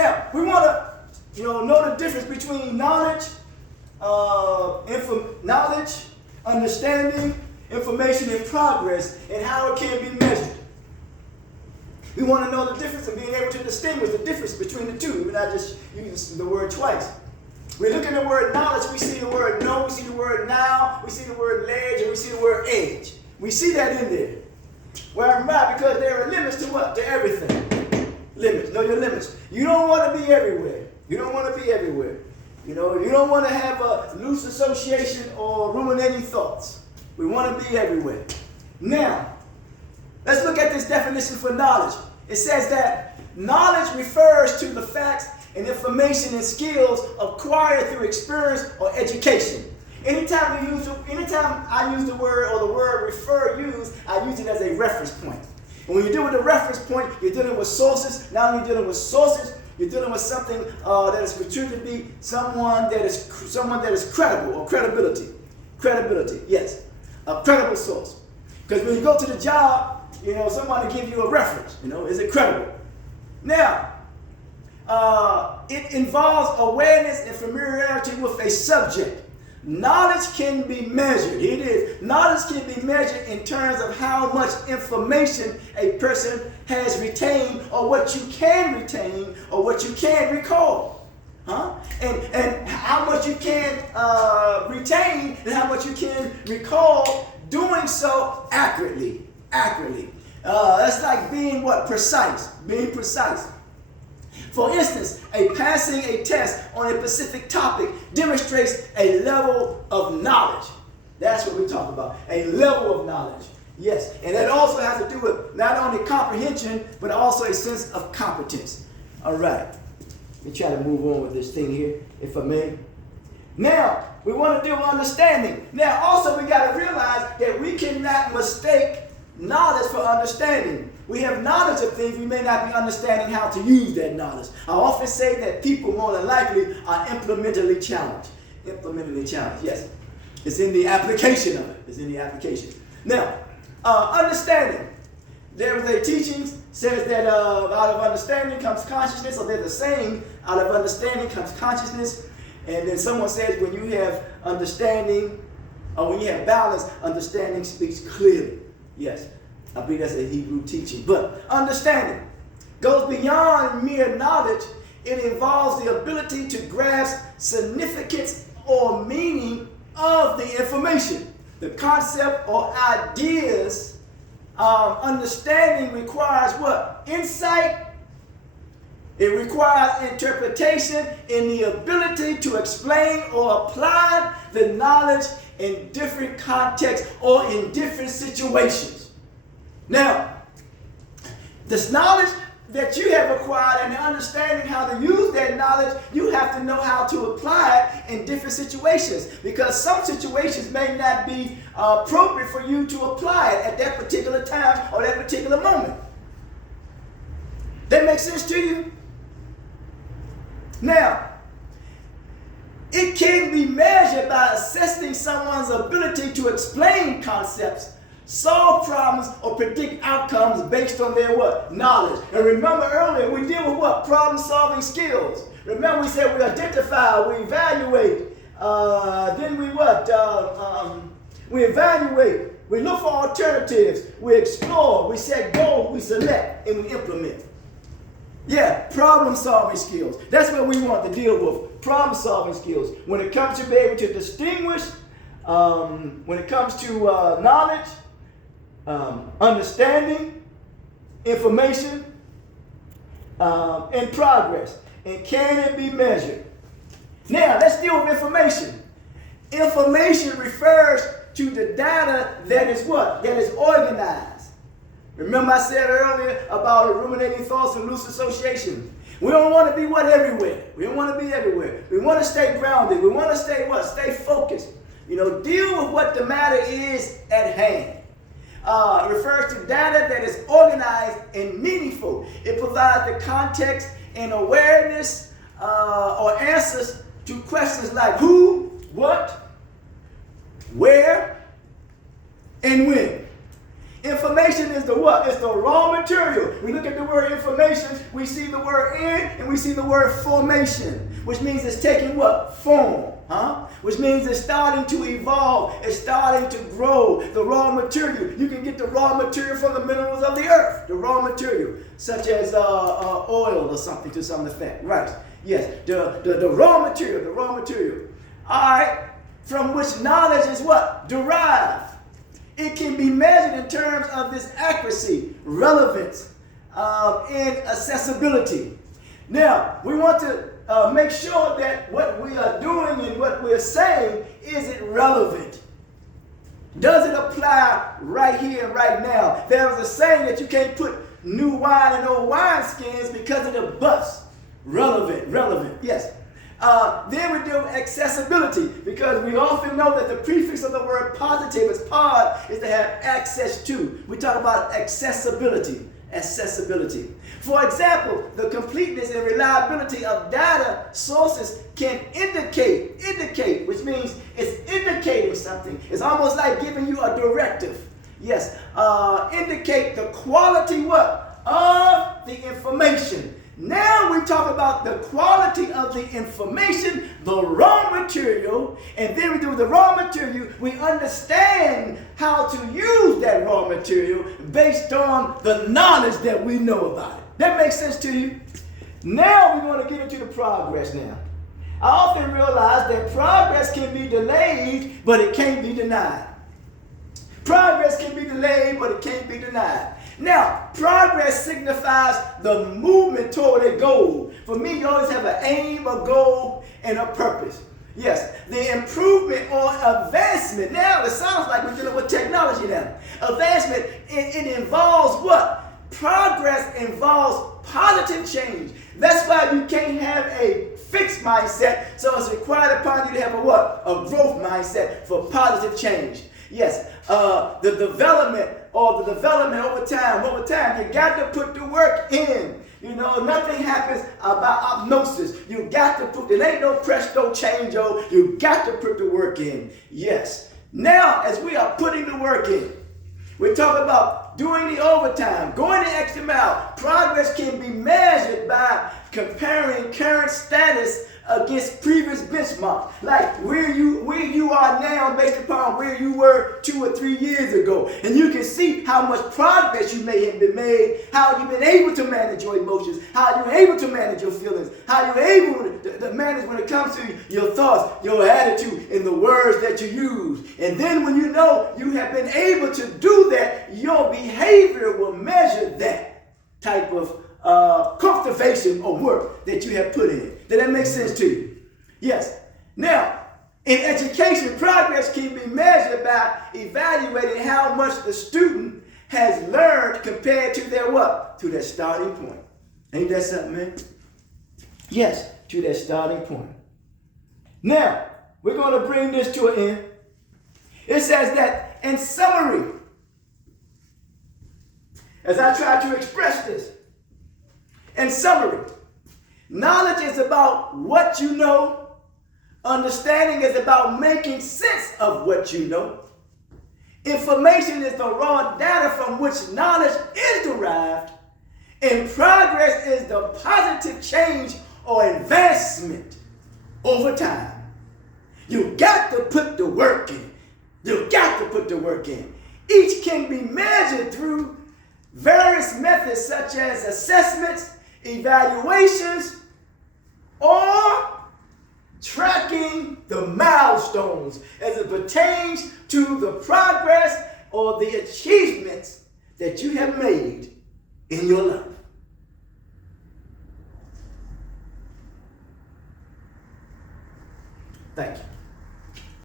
Now, we want to, know the difference between knowledge, knowledge, understanding, information, and progress, and how it can be measured. We want to know the difference and being able to distinguish the difference between the two. We're not just using the word twice. We look at the word knowledge, we see the word know, we see the word now, we see the word ledge, and we see the word edge. We see that in there. Why? Because there are limits to what? To everything. Limits. Know your limits. You don't want to be everywhere. You don't want to be everywhere. You don't want to have a loose association or ruminating thoughts. We want to be everywhere. Now, let's look at this definition for knowledge. It says that knowledge refers to the facts and information and skills acquired through experience or education. Anytime I use the word or the word refer used, I use it as a reference point. And when you deal with a reference point, you're dealing with sources. Not only dealing with sources, you're dealing with something that is considered to be someone that is credible or credibility. Credibility, yes, a credible source. Because when you go to the job, someone will give you a reference. Is it credible? Now, it involves awareness and familiarity with a subject. Knowledge can be measured. It is. Knowledge can be measured in terms of how much information a person has retained, or what you can retain, or what you can recall. And how much you can retain and how much you can recall, doing so accurately. That's like being what? Precise. Being precise. For instance, passing a test on a specific topic demonstrates a level of knowledge. That's what we talk about. A level of knowledge. Yes. And that also has to do with not only comprehension, but also a sense of competence. All right. Let me try to move on with this thing here, if I may. Now, we want to deal with understanding. Now, also, we got to realize that we cannot mistake knowledge for understanding. We have knowledge of things, we may not be understanding how to use that knowledge. I often say that people more than likely are implementally challenged. Implementally challenged, yes. It's in the application of it. It's in the application. Now, understanding. There is a teaching says that out of understanding comes consciousness, or there's a saying, out of understanding comes consciousness. And then someone says when you have understanding, or when you have balance, understanding speaks clearly. Yes. I believe that's a Hebrew teaching. But understanding goes beyond mere knowledge. It involves the ability to grasp significance or meaning of the information, the concept or ideas. Understanding requires what? Insight. It requires interpretation and the ability to explain or apply the knowledge in different contexts or in different situations. Now, this knowledge that you have acquired and understanding how to use that knowledge, you have to know how to apply it in different situations, because some situations may not be appropriate for you to apply it at that particular time or that particular moment. That makes sense to you? Now, it can be measured by assessing someone's ability to explain concepts, solve problems, or predict outcomes based on their what? Knowledge. And remember earlier, we deal with what? Problem-solving skills. Remember we said we identify, we evaluate, then we what? We evaluate, we look for alternatives, we explore, we set goals, we select, and we implement. Yeah, problem-solving skills. That's what we want to deal with, problem-solving skills. When it comes to be able to distinguish, when it comes to knowledge, understanding, information, and progress. And can it be measured? Now, let's deal with information. Information refers to the data that is what? That is organized. Remember I said earlier about ruminating thoughts and loose association. We don't want to be what? Everywhere. We don't want to be everywhere. We want to stay grounded. We want to stay what? Stay focused. Deal with what the matter is at hand. Refers to data that is organized and meaningful. It provides the context and awareness or answers to questions like who, what, where, and when. Information is the what? It's the raw material. We look at the word information, we see the word in, and we see the word formation, which means it's taking what? Form. Which means it's starting to evolve. It's starting to grow. The raw material. You can get the raw material from the minerals of the earth. The raw material, such as oil or something to some effect. Right. Yes. The raw material. The raw material. All right. From which knowledge is what? Derived. It can be measured in terms of this accuracy, relevance, and accessibility. Now, we want to make sure that what we are doing and what we're saying, is it relevant? Does it apply right here and right now? There's a saying that you can't put new wine in old wine skins because of the bust. Relevant, yes. Then we do accessibility, because we often know that the prefix of the word positive is pod is to have access to. We talk about accessibility. For example, the completeness and reliability of data sources can indicate, which means it's indicating something. It's almost like giving you a directive. Yes, indicate the quality what? Of the information. Now we talk about the quality of the information, the raw material, and then we do the raw material. We understand how to use that raw material based on the knowledge that we know about it. That makes sense to you? Now we're going to get into the progress now. I often realize that progress can be delayed, but it can't be denied. Progress can be delayed, but it can't be denied. Now, progress signifies the movement toward a goal. For me, you always have an aim, a goal, and a purpose. Yes, the improvement or advancement. Now, it sounds like we're dealing with technology now. Advancement, it involves what? Progress involves positive change. That's why you can't have a fixed mindset. So it's required upon you to have a what? A growth mindset for positive change. Yes, the development over time, you got to put the work in. You know, nothing happens about osmosis. You got to put, there ain't no presto changeo. You got to put the work in. Yes. Now, as we are putting the work in, we talk about doing the overtime, going the extra mile. Progress can be measured by comparing current status against previous benchmarks, like where you are now based upon where you were 2 or 3 years ago. And you can see how much progress you may have been made, how you've been able to manage your emotions, how you're able to manage your feelings, how you're able to manage when it comes to your thoughts, your attitude, and the words that you use. And then when you know you have been able to do that, your behavior will measure that type of cultivation or work that you have put in. Does that make sense to you? Yes. Now, in education, progress can be measured by evaluating how much the student has learned compared to their what? To their starting point. Ain't that something, man? Yes, to their starting point. Now, we're going to bring this to an end. It says that, in summary, as I try to express this, in summary, knowledge is about what you know. Understanding is about making sense of what you know. Information is the raw data from which knowledge is derived. And progress is the positive change or advancement over time. You got to put the work in. You got to put the work in. Each can be measured through various methods such as assessments, evaluations, or tracking the milestones as it pertains to the progress or the achievements that you have made in your life. Thank you.